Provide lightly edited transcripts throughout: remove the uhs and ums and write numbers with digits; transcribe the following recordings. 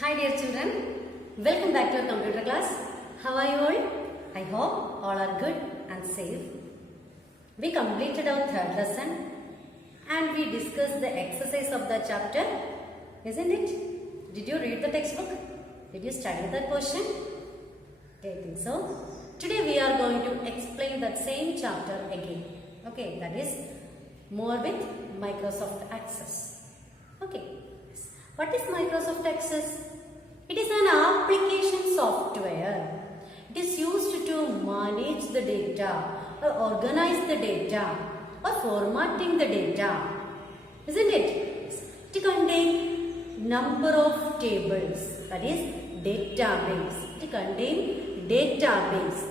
Hi dear children, welcome back to our computer class. How are you all? I hope all are good and safe. We completed our third lesson and we discussed the exercise of the chapter, isn't it? Did you read the textbook? Did you study the question? I think so. Today we are going to explain that same chapter again. Okay, that is more with Microsoft Access. Okay, what is Microsoft Access? It is an application software. It is used to manage the data or organize the data or formatting the data. Isn't it? It contains number of tables. That is database. It contains database.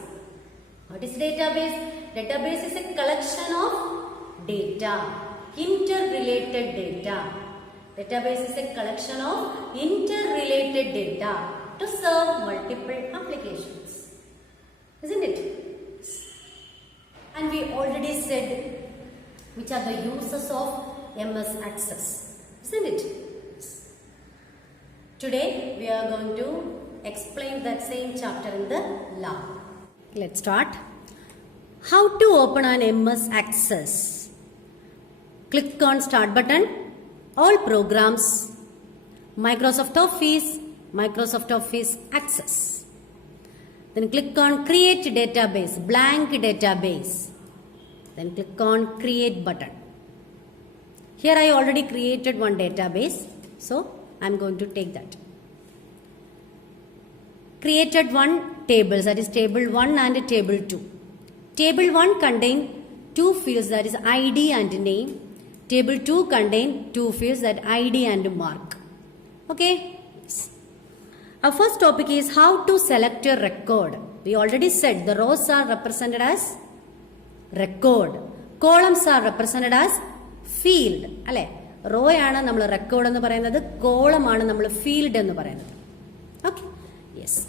What is database? Database is a collection of data, interrelated data. Database is a collection of interrelated data to serve multiple applications. Isn't it? And we already said which are the uses of MS Access. Isn't it? Today we are going to explain that same chapter in the lab. Let's start. How to open an MS Access? Click on Start button. All programs, Microsoft Office Access. Then click on Create Database, blank database. Then click on Create button. Here I already created one database, so I am going to take that. Created one tables, that is table 1 and table 2. Table 1 contain two fields, that is ID and name. Table 2 contain two fields, that ID and mark. Okay. Our first topic is how to select a record. We already said the rows are represented as record. Columns are represented as field. Alle, row aanu nammal record ennu parayunnathu, column aanu nammal field ennu parayunnathu. Okay. Yes.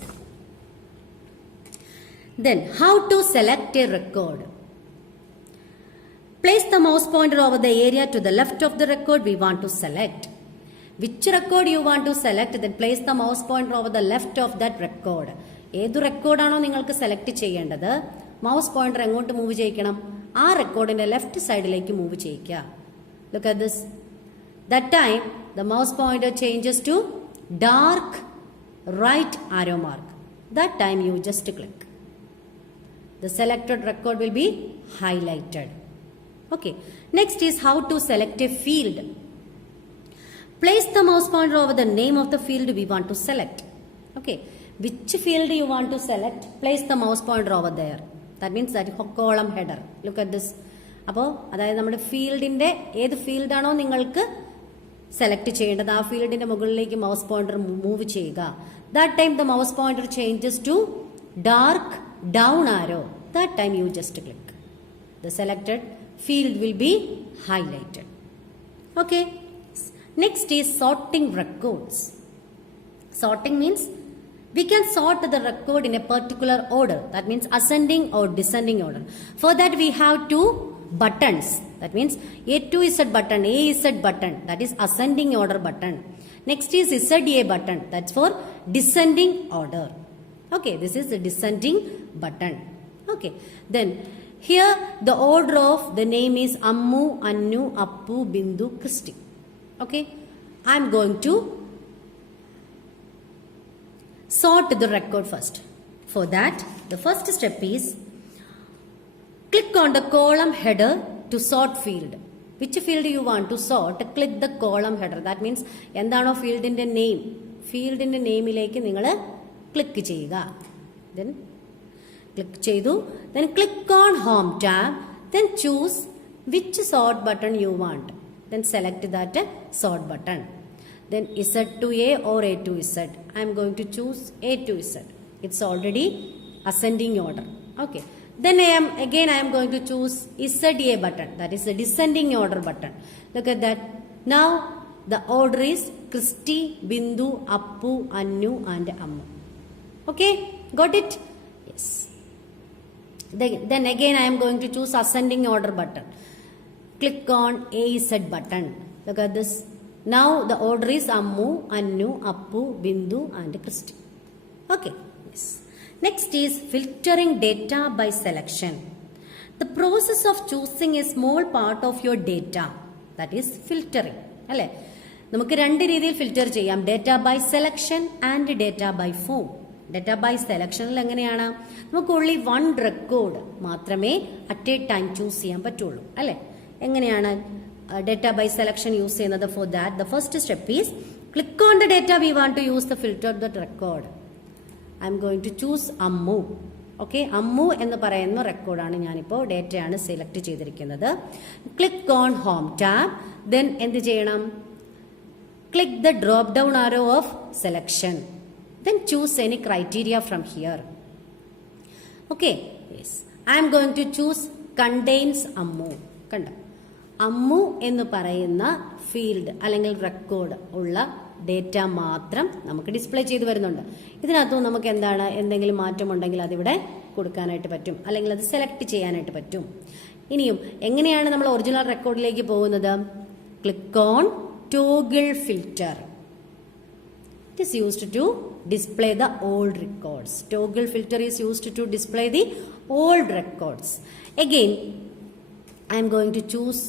Then how to select a record. Place the mouse pointer over the area to the left of the record we want to select. Which record you want to select, then place the mouse pointer over the left of that record. ഏതു റെക്കോർഡാണോ നിങ്ങൾക്ക് സെലക്ട് ചെയ്യേണ്ടത്, mouse pointer എങ്ങോട്ട് മൂവ് ചെയ്യിക്കണം? ആ റെക്കോർഡിന്റെ ലെഫ്റ്റ് സൈഡിലേക്ക് മൂവ് ചെയ്യിക്കുക. Look at this. That time the mouse pointer changes to dark right arrow mark. That time you just click. The selected record will be highlighted. Okay. Next is how to select a field. Place the mouse pointer over the name of the field we want to select. Okay. Which field you want to select? Place the mouse pointer over there. That means that column header. Look at this. അപ്പോൾ അതായത് നമ്മുടെ ഫീൽഡിന്റെ ഏത് ഫീൽഡാണോ നിങ്ങൾക്ക് സെലക്ട് ചെയ്യേണ്ടത് ആ ഫീൽഡിന്റെ മുകളിലേക്ക് മൗസ് പോയിന്റർ മൂവ് ചെയ്യുക. That time the mouse pointer changes to dark down arrow. That time you just click. The selected field will be highlighted. Okay. Next is sorting records. Sorting means we can sort the record in a particular order. That means ascending or descending order. For that we have two buttons. That means A to Z button, AZ button. That is ascending order button. Next is ZA button. That's for descending order. Okay. This is the descending button. Okay. Then here the order of the name is Ammu, Annu, Appu, Bindu, Christy. Okay. I am going to sort the record first. For that the first step is click on the column header to sort field. Which field you want to sort? Click the column header. That means endano field in the name. Field in the name ilekku ningal click cheyyuka. Then click ചെയ്തു. Then click on home tab. Then choose which sort button you want. Then select that sort button. Then Z to A or A to Z. I am going to choose A to Z. It's already ascending order. Okay. Then I am going to choose ZA button. That is the descending order button. Look at that. Now the order is Christy, Bindu, Appu, Annu and Ammu. Okay. Got it? Yes. Then again I am going to choose ascending order button. Click on AZ button. Look at this. Now the order is Ammu, Annu, Appu, Bindu and Christy. Okay. Yes. Next is filtering data by selection. The process of choosing a small part of your data, that is filtering. അല്ലേ? നമുക്ക് രണ്ട് രീതിയിൽ filter ചെയ്യാം, data by selection and data by form. Data by സെലക്ഷനിൽ എങ്ങനെയാണ്, നമുക്ക് only one record മാത്രമേ at a time choose ചെയ്യാൻ പറ്റുള്ളൂ. അല്ലേ? എങ്ങനെയാണ് ഡേറ്റ ബൈ സെലക്ഷൻ യൂസ് ചെയ്യുന്നത്? For that the first step is click on the data we want to use the filter the record. I am going to choose Ammu. Okay, Ammu എന്ന് പറയുന്ന റെക്കോർഡാണ് ഞാനിപ്പോൾ ഡേറ്റയാണ് സെലക്ട് ചെയ്തിരിക്കുന്നത്. Click on home tab. Then എന്ത് ചെയ്യണം? Click the drop down arrow of selection. Then choose any criteria from here. Okay, yes, I am going to choose contains Ammu. കണ്ടോ, അമ്മു എന്ന് പറയുന്ന ഫീൽഡ് അല്ലെങ്കിൽ റെക്കോർഡ് ഉള്ള ഡേറ്റ മാത്രം നമുക്ക് ഡിസ്പ്ലേ ചെയ്ത് വരുന്നുണ്ട്. ഇതിനകത്തും നമുക്ക് എന്താണ്, എന്തെങ്കിലും മാറ്റമുണ്ടെങ്കിൽ അതിവിടെ കൊടുക്കാനായിട്ട് പറ്റും, അല്ലെങ്കിൽ അത് സെലക്ട് ചെയ്യാനായിട്ട് പറ്റും. ഇനിയും എങ്ങനെയാണ് നമ്മൾ ഒറിജിനൽ റെക്കോർഡിലേക്ക് പോകുന്നത്? Click on toggle filter. It is used to display the old records. Toggle filter is used to display the old records. Again, I am going to choose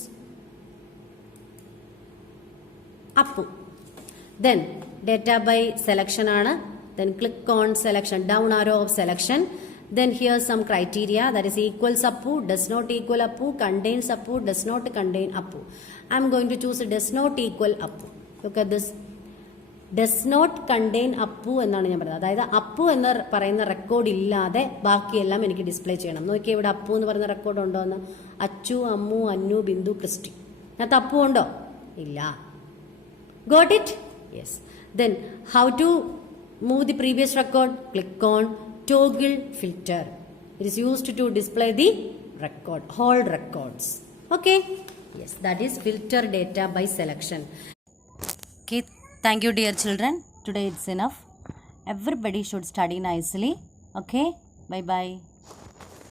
Appu. Then data by selection aanu. Then click on selection, down arrow of selection. Then here some criteria, that is equals Appu, does not equal Appu, contains Appu, does not contain Appu. I am going to choose does not equal Appu. Look at this. Does not contain Appu എന്നാണ് ഞാൻ പറയുന്നത്. അതായത് അപ്പു എന്ന് പറയുന്ന റെക്കോർഡ് ഇല്ലാതെ ബാക്കിയെല്ലാം എനിക്ക് ഡിസ്പ്ലേ ചെയ്യണം. നോക്കിയാൽ ഇവിടെ അപ്പു എന്ന് പറയുന്ന റെക്കോർഡ് ഉണ്ടോ എന്ന്? അച്ചു, അമ്മു, അന്നു, ബിന്ദു, ക്രിസ്റ്റി. അതിനകത്ത് അപ്പു ഉണ്ടോ? ഇല്ല. Got it? Yes. Then how to move the previous record? Click on toggle filter. It is used to display the record, whole records. Okay, yes, that is filter data by selection. Okay, thank you dear children. Today it's enough. Everybody should study nicely. Okay, bye bye.